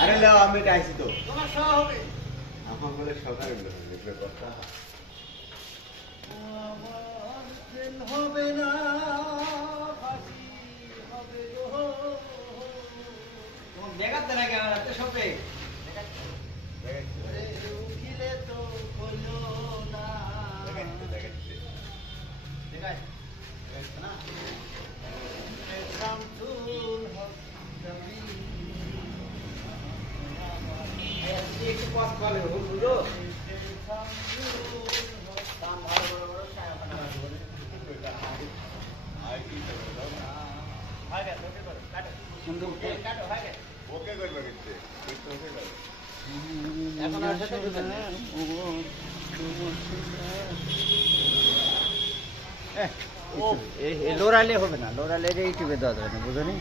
আরে লাও আমি এটা আইছি তো তোমার সহ হবে আমার বলে সকালে লিখবে কথা আমার দিন হবে না ফাঁসি হবে গো তোমার দেখাতে নাকি আমার হাতে সবে রে উঠিলে তো হলো না দেখাই না শামসুল হক জমি একটু পাস করে বুঝলো শামসুল হক দাম ভালো বড় বড় সায়া ফাটা বলে আর কি করবে দাও না হয় গেছে ওকে করো কাটো সুন্দর কাটো হয় গেছে ওকে করবে কিন্তু কিন্তু ওকে করবে এখন আর সাথে দিবেন না লোরালে হবে না লোরালে ইউটিউবে দেওয়া যাবে না বুঝলি